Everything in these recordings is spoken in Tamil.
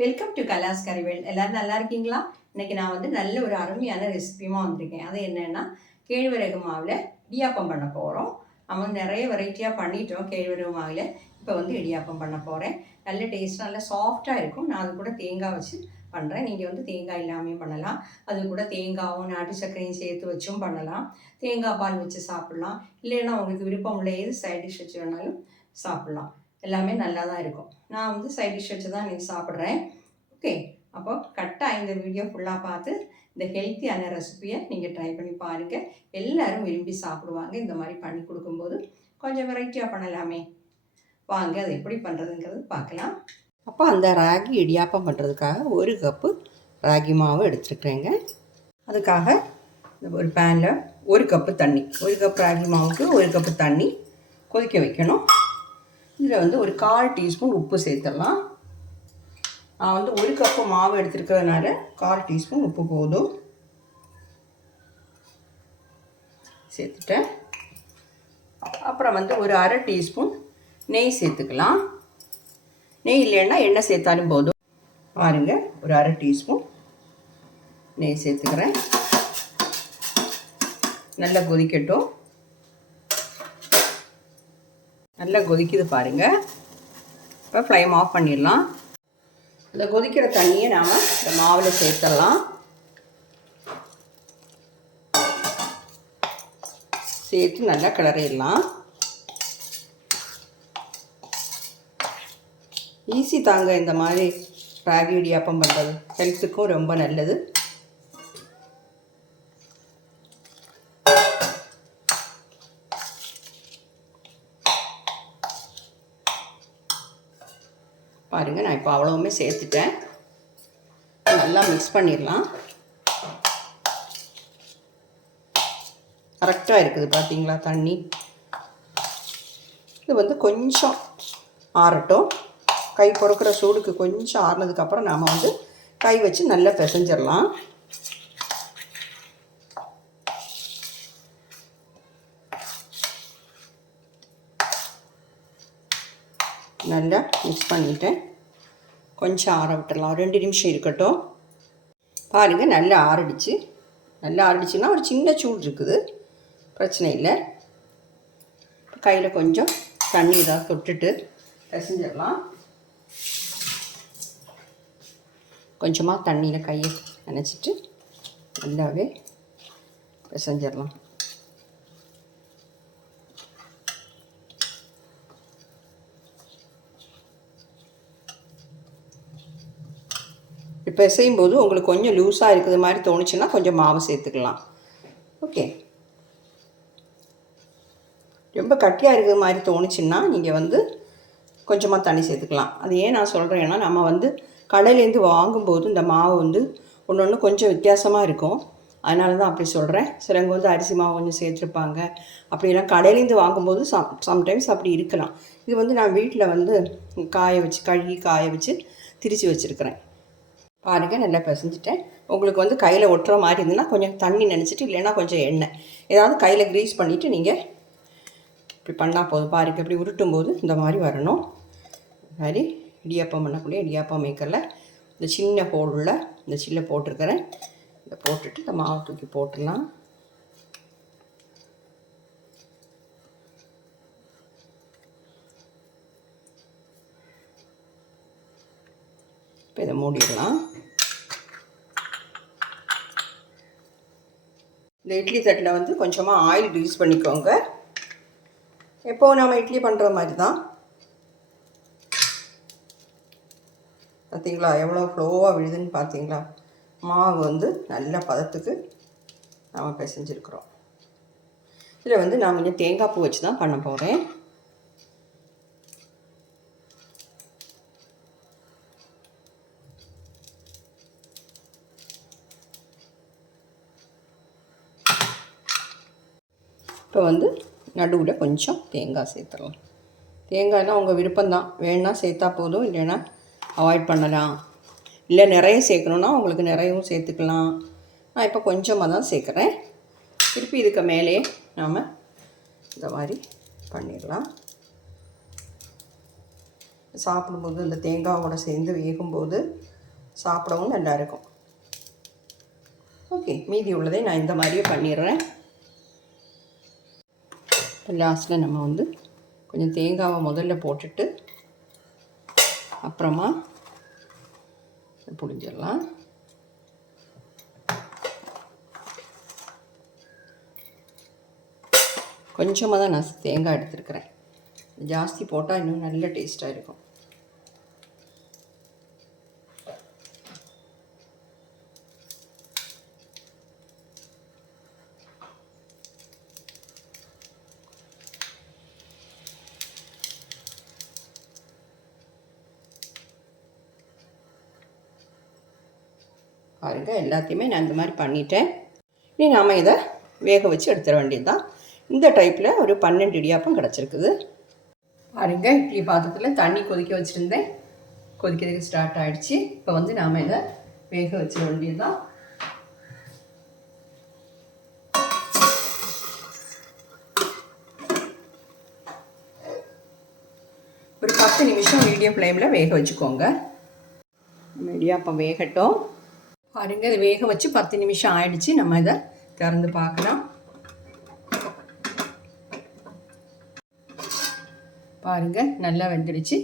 வெல்கம் டு கலாஸ் கறிவேல் எல்லாரும் நல்லா இருக்கீங்களா? இன்னைக்கு நான் வந்து நல்ல ஒரு அருமையான ரெசிபியுமா வந்திருக்கேன். அது என்னென்னா கேழ்வரகு மாவில் இடியாப்பம் பண்ண போகிறோம் நம்ம வந்து நிறைய வெரைட்டியாக பண்ணிட்டோம் கேழ்வரகு மாவில். இப்போ வந்து இடியாப்பம் பண்ண போகிறேன் நல்ல டேஸ்ட் நல்ல சாஃப்டாக இருக்கும். நான் அது கூட தேங்காய் வச்சு பண்ணுறேன் நீங்கள் வந்து தேங்காய் இல்லாமையும் பண்ணலாம். அது கூட தேங்காவும் நாட்டு சர்க்கரையும் சேர்த்து வச்சும் பண்ணலாம். தேங்காய் பால் வச்சு சாப்பிட்லாம். இல்லைன்னா உங்களுக்கு விருப்பம் உள்ள ஏது சைட் டிஷ் வச்சு வேணாலும் சாப்பிட்லாம். எல்லாமே நல்லா தான் இருக்கும். நான் வந்து சைட் டிஷ் வச்சு தான் இன்றைக்கி சாப்பிட்றேன். ஓகே அப்போ கரெக்டாக இந்த வீடியோ ஃபுல்லாக பார்த்து இந்த ஹெல்த்தியான ரெசிபியை நீங்கள் ட்ரை பண்ணி பாருங்கள் எல்லோரும் விரும்பி சாப்பிடுவாங்க. இந்த மாதிரி பண்ணி கொடுக்கும்போது கொஞ்சம் வெரைட்டியாக பண்ணலாமே. வாங்க அது எப்படி பண்ணுறதுங்கிறது பார்க்கலாம். அப்போ அந்த ராகி இடியாப்பம் பண்ணுறதுக்காக ஒரு கப்பு ராகி மாவு எடுத்துருக்குறேங்க அதுக்காக இந்த ஒரு பேனில் ஒரு கப்பு தண்ணி. ஒரு கப் ராகி மாவுக்கு ஒரு கப்பு தண்ணி கொதிக்க வைக்கணும். இதில் வந்து ஒரு கால் டீஸ்பூன் உப்பு சேர்த்துடலாம். நான் வந்து ஒரு கப்பு மாவு எடுத்துருக்கிறதுனால கால் டீஸ்பூன் உப்பு போதும். சேர்த்துட்டேன். அப்புறம் வந்து ஒரு அரை டீஸ்பூன் நெய் சேர்த்துக்கலாம். நெய் இல்லைன்னா எண்ணெய் சேர்த்தாலும் போதும். பாருங்கள் ஒரு அரை டீஸ்பூன் நெய் சேர்த்துக்கிறேன். நல்லா கொதிக்கட்டும். நல்லா கொதிக்குது பாருங்கள் இப்போ ஃப்ளைம் ஆஃப் பண்ணிடலாம். இந்த கொதிக்கிற தண்ணியை நாம் இந்த மாவில் சேர்த்துடலாம். சேர்த்து நல்லா கிளறிடலாம். ஈஸி தாங்க இந்த மாதிரி ராகி இடியாப்பம் பண்ணுறது ஹெல்த்துக்கும் ரொம்ப நல்லது பாருங்கள் நான் இப்போ அவ்வளவுமே சேர்த்துட்டேன். நல்லா மிக்ஸ் பண்ணிடலாம். கரெக்டாக இருக்குது பார்த்தீங்களா தண்ணி? இது வந்து கொஞ்சம் ஆறட்டும். கை பொறுக்கிற சூடுக்கு கொஞ்சம் ஆறுனதுக்கப்புறம் நாம் வந்து கை வச்சு நல்லா பிசைஞ்சிடலாம். நல்லா மிக்ஸ் பண்ணிவிட்டேன் கொஞ்சம் ஆற விட்டுடலாம் ரெண்டு நிமிஷம் இருக்கட்டும். பாருங்கள் நல்லா ஆறடிச்சு. நல்லா ஆறடிச்சுன்னா ஒரு சின்ன சூடு இருக்குது. பிரச்சனை இல்லை. கையில் கொஞ்சம் தண்ணி இதாக தொட்டுட்டு பிசைஞ்சிடலாம். கொஞ்சமாக தண்ணியில் கையை நினச்சிட்டு நல்லாவே பிசைஞ்சிடலாம். பிசையும் போது உங்களுக்கு கொஞ்சம் லூஸாக இருக்கிற மாதிரி தோணுச்சுன்னா கொஞ்சம் மாவு சேர்த்துக்கலாம். ஓகே. ரொம்ப கட்டியாக இருக்கிற மாதிரி தோணுச்சுன்னா நீங்கள் வந்து கொஞ்சமாக தண்ணி சேர்த்துக்கலாம். அது ஏன் நான் சொல்கிறேன்னா நம்ம வந்து கடையிலேருந்து வாங்கும்போது இந்த மாவு வந்து ஒன்று ஒன்று கொஞ்சம் வித்தியாசமாக இருக்கும். அதனால தான் அப்படி சொல்கிறேன் சிலவங்க வந்து அரிசி மாவு கொஞ்சம் சேர்த்துருப்பாங்க. அப்படிலாம் கடையிலேருந்து வாங்கும்போது சம் சம்டைம்ஸ் அப்படி இருக்கலாம். இது வந்து நான் வீட்டில் வந்து காய வச்சு கழுகி காய வச்சு திரித்து வச்சுருக்கிறேன். பாருங்கள் நல்லா பிசைஞ்சிட்டேன். உங்களுக்கு வந்து கையில் ஒட்டுற மாதிரி இருந்ததுன்னா கொஞ்சம் தண்ணி நினச்சிட்டு இல்லைன்னா கொஞ்சம் எண்ணெய். ஏதாவது கையில் க்ரீஸ் பண்ணிவிட்டு நீங்கள் இப்படி பண்ணால் போதும். பாருங்கள் இப்படி உருட்டும் போது இந்த மாதிரி வரணும். மாதிரி இடியாப்பம் பண்ணக்கூடிய இடியாப்பம் மேக்கரில் இந்த சின்ன ஹோலில் இந்த சில்ல போட்டிருக்கிறேன். இதை போட்டுட்டு இந்த மாவு தூக்கி போட்டுடலாம். இப்போ இதை மூடிடலாம். இந்த இட்லி தட்டில் வந்து கொஞ்சமாக ஆயில் யூஸ் பண்ணிக்கோங்க. எப்போது நம்ம இட்லி பண்ணுற மாதிரி தான் பார்த்தீங்களா? எவ்வளோ ஃப்ளோவாக விழுதுன்னு பார்த்தீங்களா? மாவு வந்து நல்ல பதத்துக்கு நாம் பிசைஞ்சிருக்கிறோம். இதில் வந்து நான் கொஞ்சம் தேங்காய் பூ வச்சு தான் பண்ண போகிறேன் இப்போ வந்து நடுவில் கொஞ்சம் தேங்காய் சேர்த்துடலாம். தேங்காய்னா உங்கள் விருப்பம்தான். வேணா சேர்த்தா போதும் இல்லைன்னா அவாய்ட் பண்ணலாம். இல்லை நிறைய சேர்க்கணுன்னா உங்களுக்கு நிறையவும் சேர்த்துக்கலாம். நான் இப்போ கொஞ்சமாக தான் சேர்க்குறேன். திருப்பி இதுக்கு மேலே நாம் இந்த மாதிரி பண்ணிடலாம். சாப்பிடும்போது இந்த தேங்காவோட சேர்ந்து வேகும்போது சாப்பிடவும் நல்லா இருக்கும். ஓகே மீதி உள்ளதை நான் இந்த மாதிரியே பண்ணிடுறேன். லாஸ்ட்டில் நம்ம வந்து கொஞ்சம் தேங்காவை முதல்ல போட்டுட்டு அப்புறமா புளிஞ்சிடலாம் கொஞ்சமாக தான் நான் தேங்காய் எடுத்துருக்கிறேன். ஜாஸ்தி போட்டால் இன்னும் நல்ல டேஸ்ட்டாக இருக்கும். பாருங்கள் எல்லாத்தையுமே நான் இந்த மாதிரி பண்ணிட்டேன். இனி நாம் இதை வேக வச்சு எடுத்துட வேண்டியது தான் இந்த டைப்பில் ஒரு பன்னெண்டு இடியாப்பம் கிடச்சிருக்குது. பாருங்க இட்லி பாத்திரத்தில் தண்ணி கொதிக்க வச்சுருந்தேன். கொதிக்கிறதுக்கு ஸ்டார்ட் ஆகிடுச்சு இப்போ வந்து நாம் இதை வேக வச்சிட வேண்டியது தான் ஒரு பத்து நிமிஷம் மீடியம் ஃப்ளேமில் வேக வச்சுக்கோங்க. இடியாப்பம் வேகட்டும். பாருங்கள் இதை வேக வச்சு பத்து நிமிஷம் ஆயிடுச்சு. நம்ம இதை திறந்து பார்க்கலாம். பாருங்க நல்லா வெந்துடுச்சு.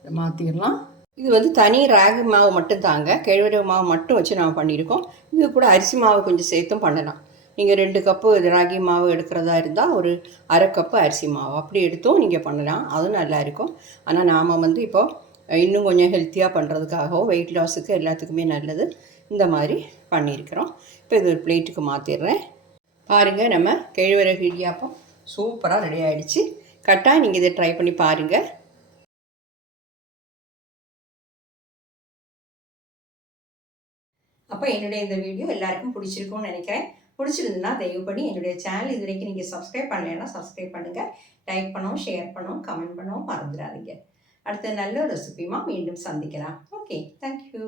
இதை மாற்றிடலாம் இது வந்து தனி ராகி மாவு மட்டும் தாங்க. கேழ்வரகு மாவு மட்டும் வச்சு நம்ம பண்ணியிருக்கோம். இது கூட அரிசி மாவு கொஞ்சம் சேர்த்தும் பண்ணலாம். நீங்கள் ரெண்டு கப்பு இது ராகி மாவு எடுக்கிறதா இருந்தால் ஒரு அரை கப்பு அரிசி மாவு. அப்படி எடுத்தும் நீங்கள் பண்ணலாம். அதுவும் நல்லா இருக்கும். ஆனால் நாம் வந்து இப்போது இன்னும் கொஞ்சம் ஹெல்த்தியாக பண்ணுறதுக்காகவும் வெயிட் லாஸுக்கு எல்லாத்துக்குமே நல்லது. இந்த மாதிரி பண்ணியிருக்கிறோம். இப்போ இது ஒரு பிளேட்டுக்கு மாற்றிடுறேன் பாருங்கள் நம்ம கேழ்வரகு இடியாப்பம் சூப்பராக ரெடி ஆகிடுச்சு கரெக்டாக நீங்கள் இதை ட்ரை பண்ணி பாருங்கள் அப்போ என்னுடைய இந்த வீடியோ எல்லாருக்கும் பிடிச்சிருக்கும்னு நினைக்கிறேன். பிடிச்சிருந்துன்னா தயவு பண்ணி என்னுடைய சேனல் இது வரைக்கும் நீங்கள் சப்ஸ்கிரைப் பண்ணலைன்னா சப்ஸ்கிரைப் பண்ணுங்கள் லைக் பண்ணவும் ஷேர் பண்ணவும் கமெண்ட் பண்ணவும் மறந்துடாதீங்க. அடுத்த நல்ல ரெசிபியுமா மீண்டும் சந்திக்கலாம். Okay thank you